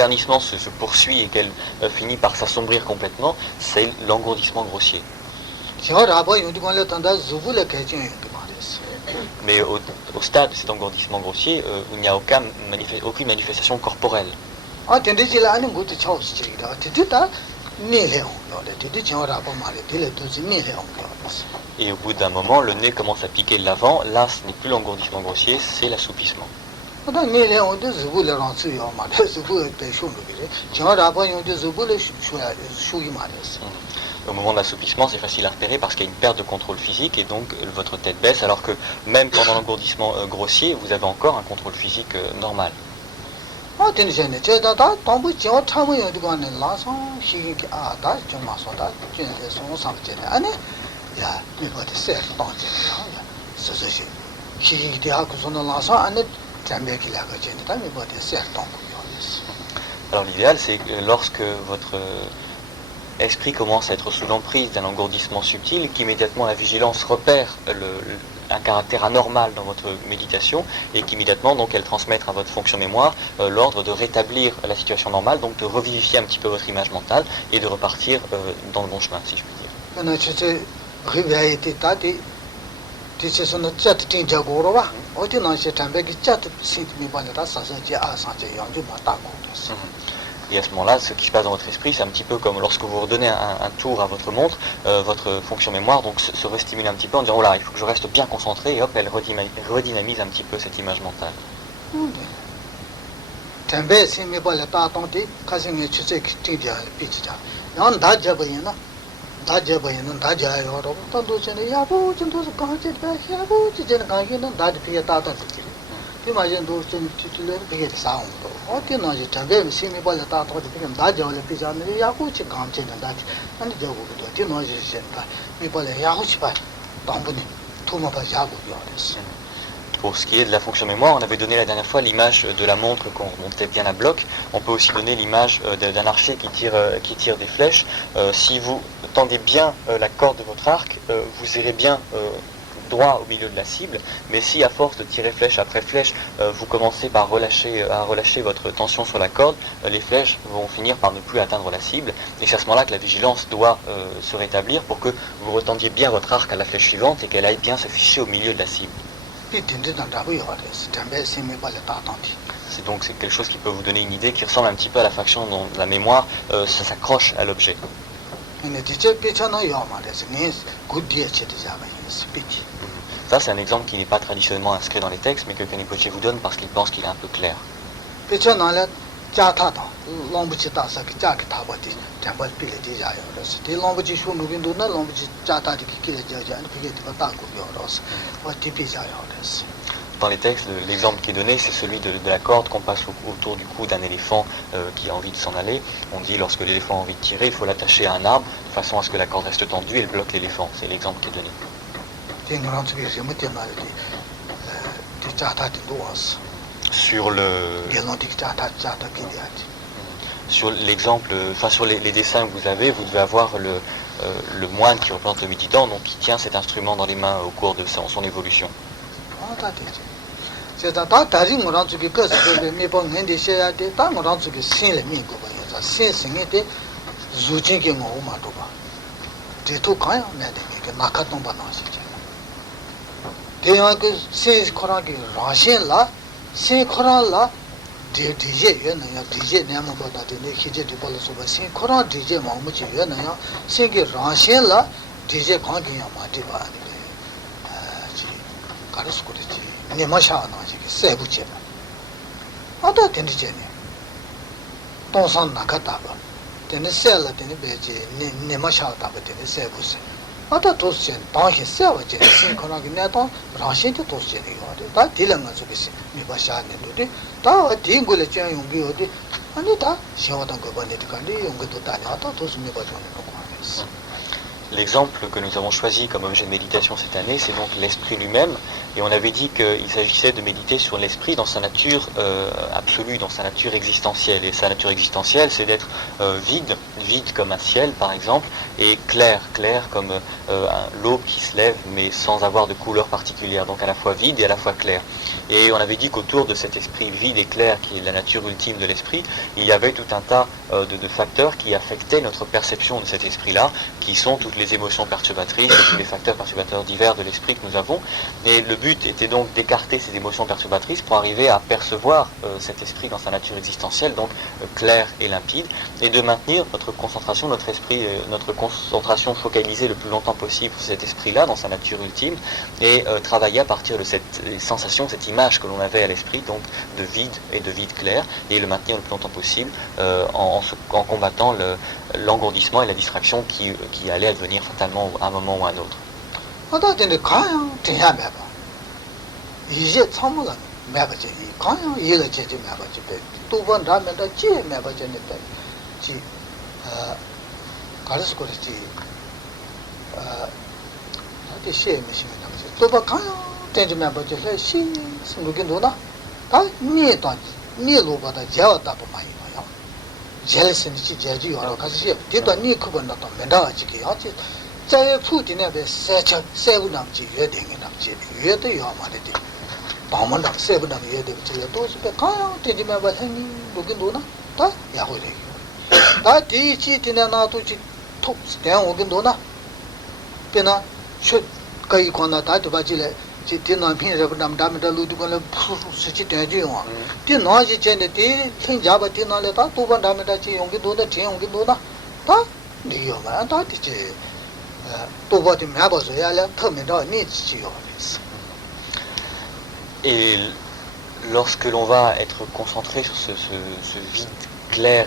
ternissement se poursuit et qu'elle finit par s'assombrir complètement, c'est l'engourdissement grossier. Mais au stade de cet engourdissement grossier, il n'y a aucune manifestation corporelle. Et au bout d'un moment, le nez commence à piquer de l'avant. Là, ce n'est plus l'engourdissement grossier, c'est l'assoupissement. Au moment de l'assoupissement, c'est facile à repérer parce qu'il y a une perte de contrôle physique et donc votre tête baisse, alors que même pendant l'engourdissement grossier, vous avez encore un contrôle physique normal. Alors l'idéal, c'est que lorsque votre esprit commence à être sous l'emprise d'un engourdissement subtil, qu'immédiatement la vigilance repère un caractère anormal dans votre méditation et qu'immédiatement donc elle transmette à votre fonction mémoire l'ordre de rétablir la situation normale, donc de revivifier un petit peu votre image mentale et de repartir dans le bon chemin, si je puis dire. Et à ce moment-là, ce qui se passe dans votre esprit, c'est un petit peu comme lorsque vous redonnez un tour à votre montre, votre fonction mémoire donc se restimule un petit peu en disant « Oh là, il faut que je reste bien concentré » et hop, elle redynamise un petit peu cette image mentale. Pour ce qui est de la fonction mémoire, on avait donné la dernière fois l'image de la montre qu'on montait bien à bloc. On peut aussi donner l'image d'un archer qui tire des flèches. Si vous tendez bien la corde de votre arc, vous irez bien droit au milieu de la cible, mais si à force de tirer flèche après flèche, vous commencez par relâcher votre tension sur la corde, les flèches vont finir par ne plus atteindre la cible, et c'est à ce moment-là que la vigilance doit se rétablir pour que vous retendiez bien votre arc à la flèche suivante et qu'elle aille bien se ficher au milieu de la cible. C'est quelque chose qui peut vous donner une idée qui ressemble un petit peu à la façon dont la mémoire ça s'accroche à l'objet. Ça, c'est un exemple qui n'est pas traditionnellement inscrit dans les textes, mais que Kanipoche vous donne parce qu'il pense qu'il est un peu clair. Dans les textes, l'exemple qui est donné, c'est celui de la corde qu'on passe autour du cou d'un éléphant qui a envie de s'en aller. On dit, lorsque l'éléphant a envie de tirer, il faut l'attacher à un arbre, de façon à ce que la corde reste tendue et elle bloque l'éléphant. C'est l'exemple qui est donné. Sur l'exemple, sur les dessins que vous avez, vous devez avoir le moine qui représente le méditant, donc qui tient cet instrument dans les mains au cours de son évolution. l'exemple que nous avons choisi comme objet de méditation cette année, c'est donc l'esprit lui-même. Et on avait dit qu'il s'agissait de méditer sur l'esprit dans sa nature absolue, dans sa nature existentielle. Et sa nature existentielle, c'est d'être vide comme un ciel par exemple, et clair comme l'aube qui se lève mais sans avoir de couleur particulière, donc à la fois vide et à la fois clair. Et on avait dit qu'autour de cet esprit vide et clair, qui est la nature ultime de l'esprit, il y avait tout un tas de facteurs qui affectaient notre perception de cet esprit-là, qui sont toutes les émotions perturbatrices, et tous les facteurs perturbateurs divers de l'esprit que nous avons. Et le but était donc d'écarter ces émotions perturbatrices pour arriver à percevoir cet esprit dans sa nature existentielle, donc clair et limpide, et de maintenir notre concentration, notre esprit, notre concentration focalisée le plus longtemps possible sur cet esprit-là, dans sa nature ultime, et travailler à partir de cette sensation, cette image que l'on avait à l'esprit, donc de vide et de vide clair, et le maintenir le plus longtemps possible en combattant l'engourdissement et la distraction qui allait advenir fatalement à un moment ou à un autre. Et lorsque l'on va être concentré sur ce vide clair,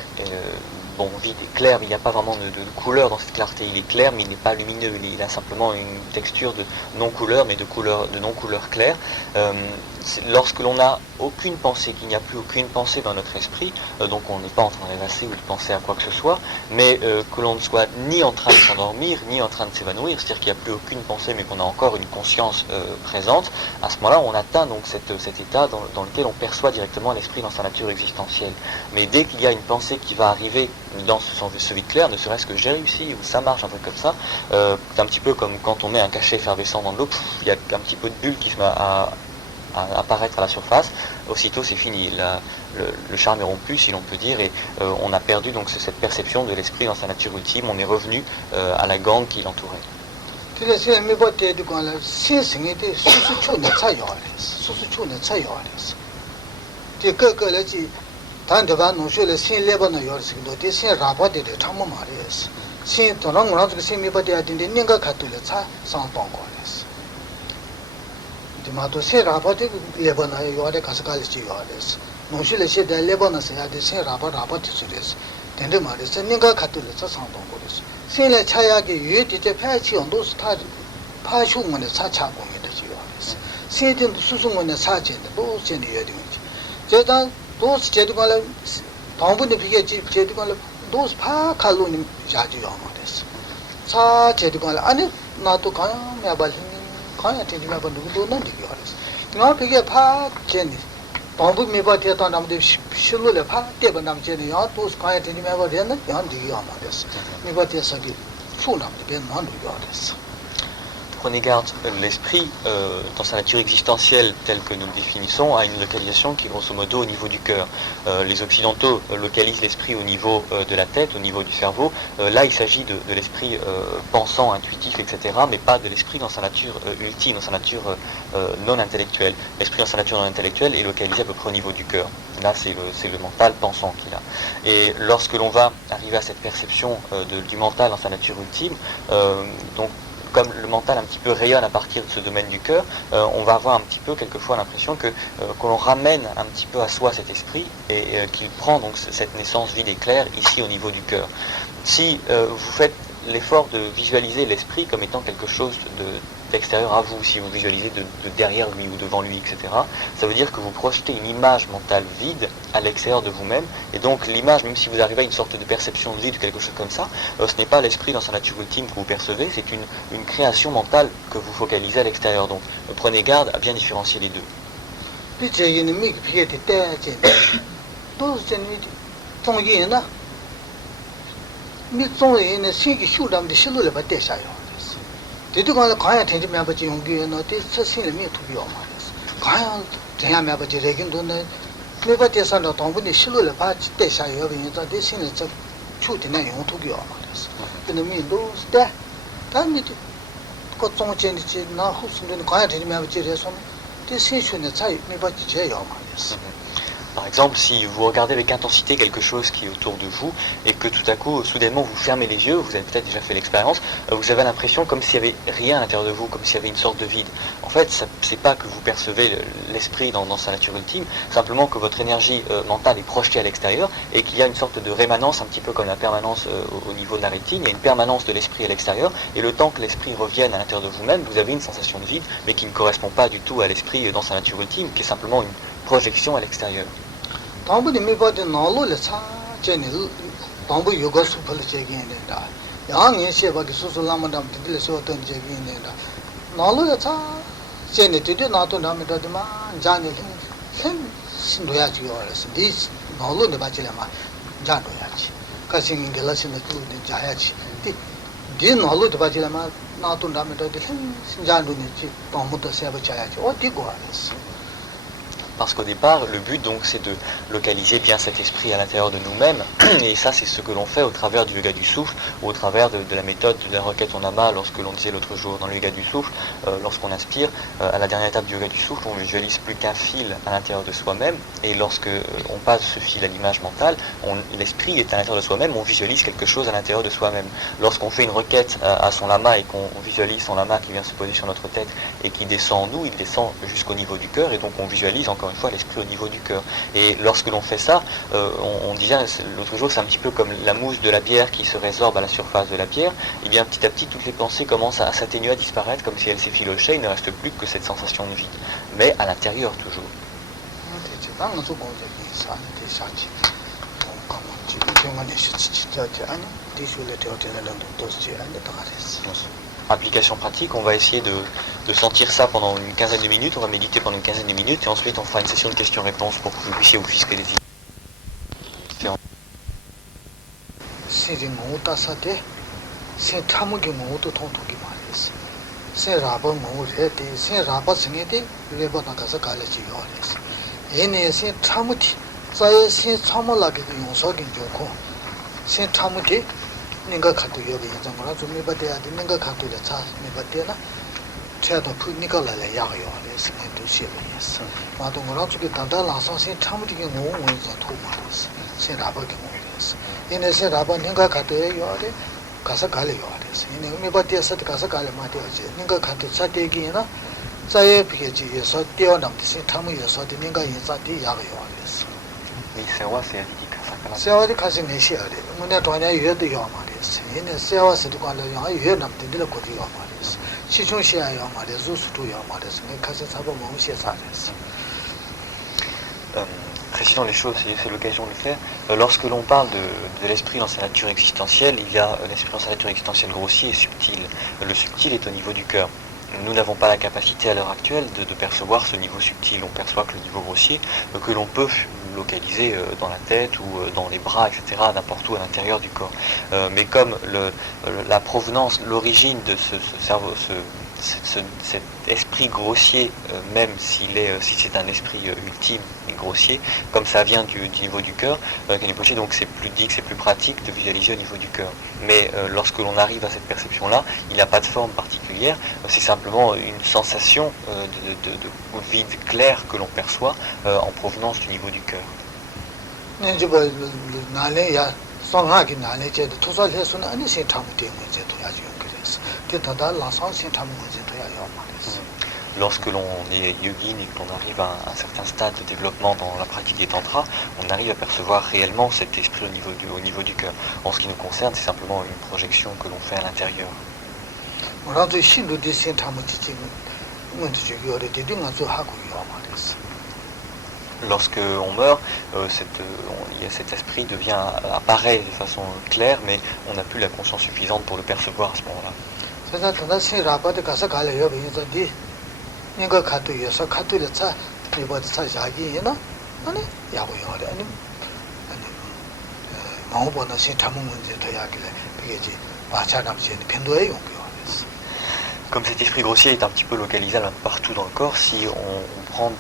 vide et clair, mais il n'y a pas vraiment de couleur dans cette clarté. Il est clair, mais il n'est pas lumineux. Il a simplement une texture de non-couleur, mais de non-couleur claire. Lorsque l'on n'a aucune pensée, qu'il n'y a plus aucune pensée dans notre esprit, donc on n'est pas en train de rêvasser ou de penser à quoi que ce soit, mais que l'on ne soit ni en train de s'endormir, ni en train de s'évanouir, c'est-à-dire qu'il n'y a plus aucune pensée, mais qu'on a encore une conscience présente, à ce moment-là, on atteint donc cet état dans lequel on perçoit directement l'esprit dans sa nature existentielle. Mais dès qu'il y a une pensée qui va arriver dans ce vide clair, ne serait-ce que j'ai réussi, ou ça marche, un truc comme ça, c'est un petit peu comme quand on met un cachet effervescent dans de l'eau, il y a un petit peu de bulle qui se met à apparaître à la surface, aussitôt c'est fini, le charme est rompu si l'on peut dire, et on a perdu donc cette perception de l'esprit dans sa nature ultime, on est revenu à la gangue qui l'entourait. Prenez garde, l'esprit, dans sa nature existentielle telle que nous le définissons, a une localisation qui est grosso modo au niveau du cœur. Les Occidentaux localisent l'esprit au niveau de la tête, au niveau du cerveau. Là, il s'agit de l'esprit pensant, intuitif, etc., mais pas de l'esprit dans sa nature ultime, dans sa nature non intellectuelle. L'esprit dans sa nature non intellectuelle est localisé à peu près au niveau du cœur. Là, c'est le mental pensant qu'il a. Et lorsque l'on va arriver à cette perception du mental dans sa nature ultime, donc comme le mental un petit peu rayonne à partir de ce domaine du cœur, on va avoir un petit peu quelquefois l'impression que l'on ramène un petit peu à soi cet esprit et qu'il prend donc cette naissance vide et claire ici au niveau du cœur. Si vous faites l'effort de visualiser l'esprit comme étant quelque chose l'extérieur à vous, si vous visualisez de derrière lui ou devant lui, etc. Ça veut dire que vous projetez une image mentale vide à l'extérieur de vous-même, et donc l'image, même si vous arrivez à une sorte de perception de vide ou quelque chose comme ça, ce n'est pas l'esprit dans sa nature ultime que vous percevez, c'est une création mentale que vous focalisez à l'extérieur. Donc prenez garde à bien différencier les deux. Par exemple, si vous regardez avec intensité quelque chose qui est autour de vous et que tout à coup, soudainement, vous fermez les yeux, vous avez peut-être déjà fait l'expérience, vous avez l'impression comme s'il n'y avait rien à l'intérieur de vous, comme s'il y avait une sorte de vide. En fait, c'est pas que vous percevez l'esprit dans sa nature ultime, simplement que votre énergie mentale est projetée à l'extérieur et qu'il y a une sorte de rémanence, un petit peu comme la permanence au niveau de la rétine, il y a une permanence de l'esprit à l'extérieur, et le temps que l'esprit revienne à l'intérieur de vous-même, vous avez une sensation de vide, mais qui ne correspond pas du tout à l'esprit dans sa nature ultime, qui est simplement une projection à l'extérieur. 당부니 메바데 나로레 차 제네 당부 요가 수팔 제기네다 양에 셰바기 수술라만담 디딜 소던 제기네다 나로레 차 제네 디디 나도 남에다마 자네 생 신도야 지요레스 디 나로네 바질라마 자도야지 가싱인 gel라신의 그데 자야지 디 나로도 바질라마 나도 남에다 생 신자도니지 당부도 세바 자야지 어디 고아레스 Parce qu'au départ, le but donc c'est de localiser bien cet esprit à l'intérieur de nous-mêmes, et ça c'est ce que l'on fait au travers du yoga du souffle, ou au travers de la méthode de la requête en amas, lorsque l'on disait l'autre jour dans le yoga du souffle, lorsqu'on inspire, à la dernière étape du yoga du souffle, on visualise plus qu'un fil à l'intérieur de soi-même, et lorsque on passe ce fil à l'image mentale, l'esprit est à l'intérieur de soi-même, on visualise quelque chose à l'intérieur de soi-même. Lorsqu'on fait une requête à son lama et qu'on visualise son lama qui vient se poser sur notre tête et qui descend en nous, il descend jusqu'au niveau du cœur, et donc on visualise encore une fois l'esprit au niveau du cœur. Et lorsque l'on fait ça, on disait l'autre jour, c'est un petit peu comme la mousse de la bière qui se résorbe à la surface de la bière, et bien petit à petit toutes les pensées commencent à s'atténuer, à disparaître, comme si elles s'effilochaient, il ne reste plus que cette sensation de vide, mais à l'intérieur toujours. Application pratique, on va essayer de sentir ça pendant une quinzaine de minutes, on va méditer pendant une quinzaine de minutes, et ensuite on fera une session de questions-réponses pour que vous puissiez vous fixer des idées. ninga khatu yobe yangora zu me bade ade ninga khatu le cha me bade na chado pu nika la le ya yo le se do she be yes ma do ngora zu ke danda la sa se chamu de ngo ngo za to ma les se ra ba ke ngo les ine se ra ba ninga khatu yo de kasa gale yo les ine me bade sa de kasa gale ma de je ninga khatu sa de gi na sa ye phe ji ye so de yo nam de se chamu ye so de ninga ye za de ya yo les Oui, c'est vrai, c'est dit. 세월이 가서 내시야 돼. 문에 돈이 유해도 요 말이었어. 얘네 세월스도 관련 요 유해 남들들 거기 요 말이었어. 시중시야 요 말이었어. 수도 요 말이었어. 내가 가서 잡아 먹으면 살았어. Précisons les choses, c'est l'occasion de le faire. Lorsque l'on parle de l'esprit dans sa nature existentielle, il y a l'esprit dans sa nature existentielle grossier et subtil. Le subtil est au niveau du cœur. Nous n'avons pas la capacité à l'heure actuelle de percevoir ce niveau subtil. On perçoit que le niveau grossier, que l'on peut localiser dans la tête ou dans les bras, etc., n'importe où à l'intérieur du corps. Mais comme la provenance, l'origine de ce cerveau, cet esprit grossier, même si c'est un esprit ultime et grossier, comme ça vient du niveau du cœur, donc c'est plus dit que c'est plus pratique de visualiser au niveau du cœur. Mais lorsque l'on arrive à cette perception-là, il n'a pas de forme particulière, c'est simplement une sensation de vide clair que l'on perçoit en provenance du niveau du cœur. Lorsque l'on est yogin et que l'on arrive à un certain stade de développement dans la pratique des tantras, on arrive à percevoir réellement cet esprit au niveau du cœur. En ce qui nous concerne, c'est simplement une projection que l'on fait à l'intérieur. 뭐라도 신도 대신 담지 지금 뭔지 저기를 되든 아주 하고 말이었어. Lorsque on meurt, cet esprit apparaît de façon claire, mais on n'a plus la conscience suffisante pour le percevoir à ce moment-là. 그래서 다시 라바데 가서 갈래요. 이제디 내가 카드여서 카드를 차 이번에 차 자기나 아니 야고요. 아니 마음보다 신탐문 문제 더 야길래 이게지 마찬가지 변도에 용기요. Comme cet esprit grossier est un petit peu localisé partout dans le corps, si on prend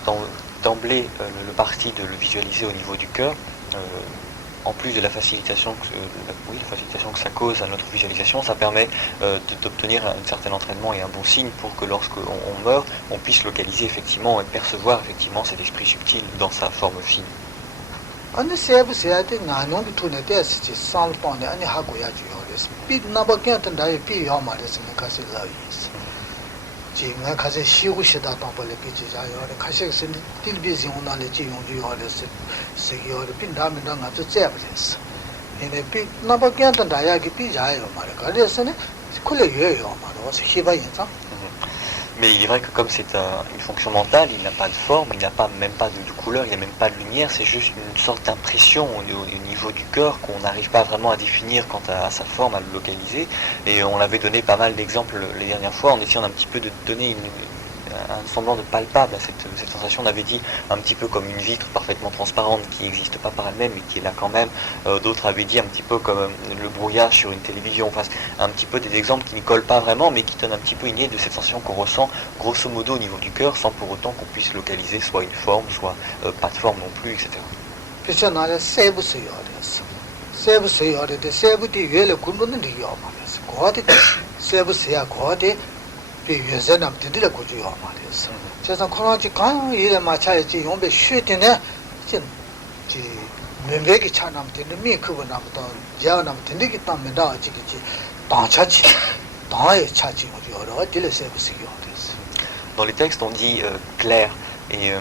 d'emblée le parti de le visualiser au niveau du cœur, en plus de la facilitation que ça cause à notre visualisation, ça permet d'obtenir un certain entraînement et un bon signe pour que lorsqu'on meurt, on puisse localiser effectivement et percevoir effectivement cet esprit subtil dans sa forme fine. 아니 세부세한테 나놈이 돈에 대해서 살뻔에 아니 하고 야지요. 그래서 비 나밖에한테 나의 비요 말했으면 가서 라이스. 지금 가서 쉬고 싶다 동벌에 비지자요. 가서 딜비지 오나래 지용주요. 그래서 세기요. 빈다면 나도 째버렸어. 얘네 비 나밖에한테 나야기 비자요 말해. 그래서는 콜레 요요 말어서 희바 인상. Mais il est vrai que comme c'est une fonction mentale, il n'a pas de forme, il n'a même pas de couleur, il n'a même pas de lumière, c'est juste une sorte d'impression au niveau du cœur qu'on n'arrive pas vraiment à définir quant à sa forme, à le localiser. Et on l'avait donné pas mal d'exemples les dernières fois en essayant d'un petit peu de donner un semblant de palpable à cette sensation. On avait dit un petit peu comme une vitre parfaitement transparente qui n'existe pas par elle-même mais qui est là quand même. D'autres avaient dit un petit peu comme le brouillage sur une télévision. Enfin, un petit peu des exemples qui ne collent pas vraiment mais qui donnent un petit peu une idée de cette sensation qu'on ressent grosso modo au niveau du cœur sans pour autant qu'on puisse localiser soit une forme, soit pas de forme non plus, etc. 비유선함 드디어 고주요 말이었어. 제가 코로나지 강 일에 맞춰야지 용배 쉬때네 지 면백이 차남 되는 미크고 남도 제가남 되게 담면다 지기지 당차지 당에 차지 여러 딜에서 보시요 됐어. Dans les textes, on dit clair et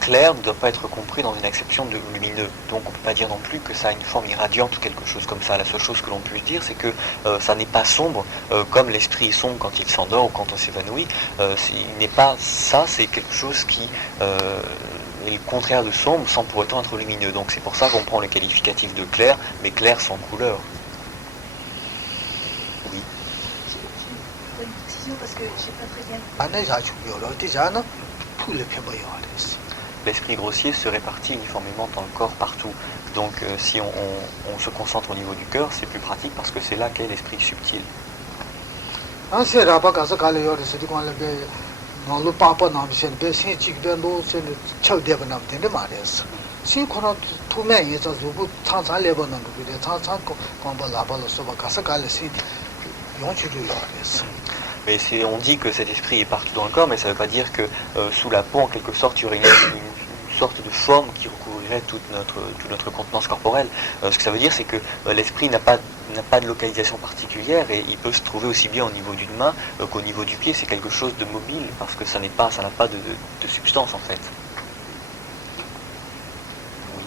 clair ne doit pas être compris dans une acception de lumineux. Donc on ne peut pas dire non plus que ça a une forme irradiante ou quelque chose comme ça. La seule chose que l'on peut dire, c'est que ça n'est pas sombre, comme l'esprit est sombre quand il s'endort ou quand on s'évanouit. Il n'est pas ça, c'est quelque chose qui est le contraire de sombre sans pour autant être lumineux. Donc c'est pour ça qu'on prend le qualificatif de clair, mais clair sans couleur. Oui. Une précision parce que j'ai pas très bien. L'esprit grossier se répartit uniformément dans le corps partout. Donc si on se concentre au niveau du cœur, c'est plus pratique parce que c'est là qu'est l'esprit subtil. Mais on dit que cet esprit est partout dans le corps, mais ça ne veut pas dire que sous la peau, en quelque sorte, il y aurait une sorte de forme qui recouvrirait toute notre contenance corporelle. Ce que ça veut dire, c'est que l'esprit n'a pas de localisation particulière et il peut se trouver aussi bien au niveau d'une main qu'au niveau du pied. C'est quelque chose de mobile parce que ça n'a pas de substance en fait. Oui.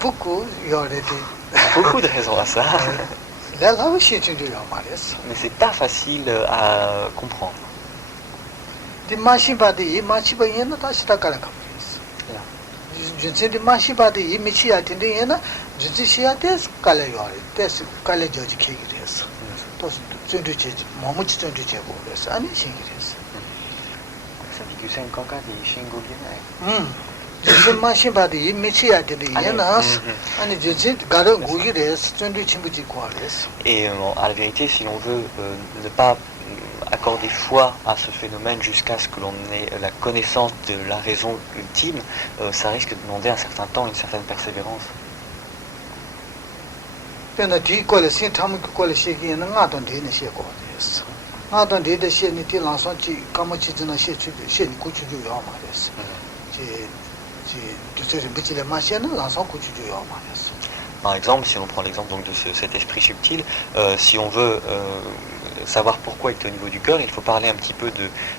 Beaucoup de raisons à ça. Mais c'est pas facile à comprendre. Et à la vérité, si l'on veut ne pas accorder foi à ce phénomène jusqu'à ce que l'on ait la connaissance de la raison ultime, ça risque de demander un certain temps, une certaine persévérance. Par exemple, si on prend l'exemple donc de cet esprit subtil, si on veut savoir pourquoi il est au niveau du cœur, il faut parler un petit peu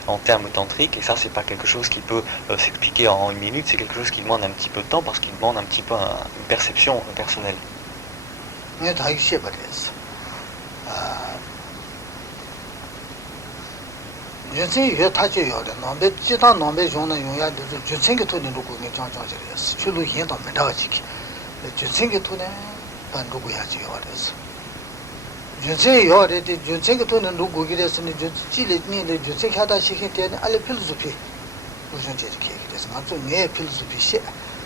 en termes tantriques, et ça c'est pas quelque chose qui peut s'expliquer en une minute, c'est quelque chose qui demande un petit peu de temps parce qu'il demande un petit peu une perception personnelle. 윤생 여 타지요데 남배 지단 남배 존나 용야 준생게 토는 누구니 장장지레스 출루 현도 메다지기 준생게 토네 반 누구야지 요레스 준생 요레데 준생게 토는 누구기레스니 지리니데 준생 하다 시기 때는 알레 필로소피 무슨 제기 그래서 맞죠 네 필로소피 시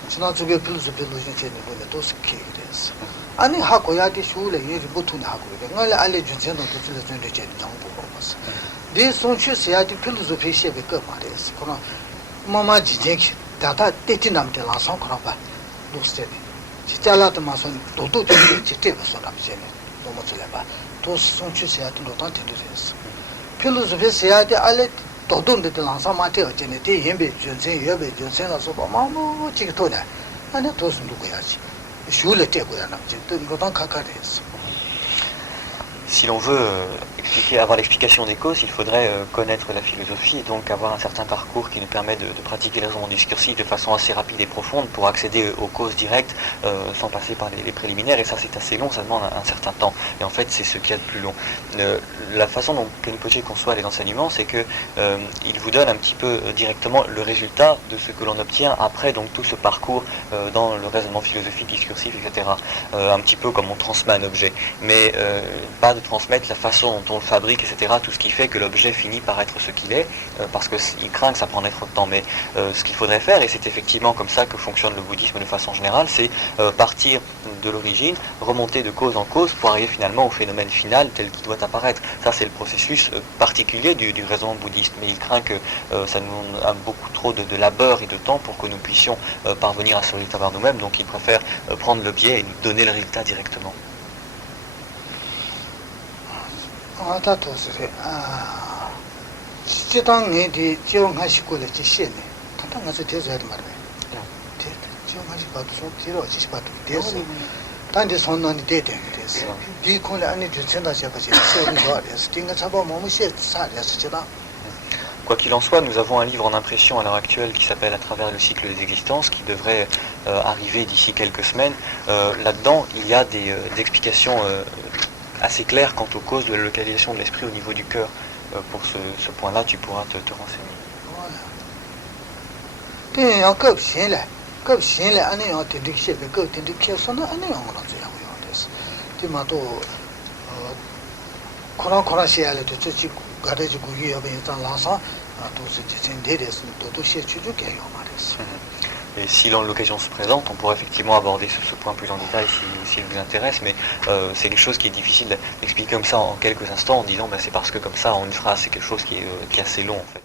지난 주게 필로소피 무슨 제는 거는 또 스키 그래서 아니 하고야디 슈레 예지 못투나 하고 그래 알레 준생도 그들 좀 되지 너무 보고서 네 손치스야디 필로소피 시에 그 말이었어. 그러나 마마 지쟁 다다 때티남데 라선 그러봐. 루스테네. 지잘라도 마선 도도 좀 지테서 남세네. 너무 잘봐. 또 손치스야디 로단 텐데스. 필로소피 시야디 알레 도도인데 라선 마테 어제네. 대 연배 전생 여배 전생라서 마마 지토네. 아니 도스 누구야지. 슈레 때고야 남지. 또 이거단 카카레스. Si l'on veut avoir l'explication des causes, il faudrait connaître la philosophie et donc avoir un certain parcours qui nous permet de pratiquer le raisonnement discursif de façon assez rapide et profonde pour accéder aux causes directes sans passer par les préliminaires. Et ça, c'est assez long, ça demande un certain temps. Et en fait, c'est ce qu'il y a de plus long. La façon dont Kenpoche conçoit les enseignements, c'est que il vous donne un petit peu directement le résultat de ce que l'on obtient après donc tout ce parcours dans le raisonnement philosophique, discursif, etc. Un petit peu comme on transmet un objet. Mais pas de transmettre la façon dont on le fabrique, etc., tout ce qui fait que l'objet finit par être ce qu'il est, parce qu'il craint que ça prenne trop de temps. Mais ce qu'il faudrait faire, et c'est effectivement comme ça que fonctionne le bouddhisme de façon générale, c'est partir de l'origine, remonter de cause en cause pour arriver finalement au phénomène final tel qu'il doit apparaître. Ça, c'est le processus particulier du raisonnement bouddhiste, mais il craint que ça nous a beaucoup trop de labeur et de temps pour que nous puissions parvenir à ce résultat par nous-mêmes, donc il préfère prendre le biais et nous donner le résultat directement. 아다 도스레 아 지당에 디 지용하시고래 지시네 단단 가서 대줘야 돼 말이야 지용하시 봐도 좀 길어 지시 봐도 됐어 단지 손난이 되대 그랬어 디 콜에 안에 주천다 잡아지 세운 거 알았어 띵가 잡아 몸이 살았어 지다. Quoi qu'il en soit, nous avons un livre en impression à l'heure actuelle qui s'appelle À travers le cycle des existences, qui devrait arriver d'ici quelques semaines. Là-dedans, il y a des explications assez claires quant aux causes de la localisation de l'esprit au niveau du cœur. Pour ce point-là, tu pourras te renseigner. Et si l'occasion se présente, on pourrait effectivement aborder ce point plus en détail s'il vous intéresse, mais c'est quelque chose qui est difficile d'expliquer comme ça en quelques instants en disant c'est parce que comme ça en une phrase, c'est quelque chose qui est assez long en fait.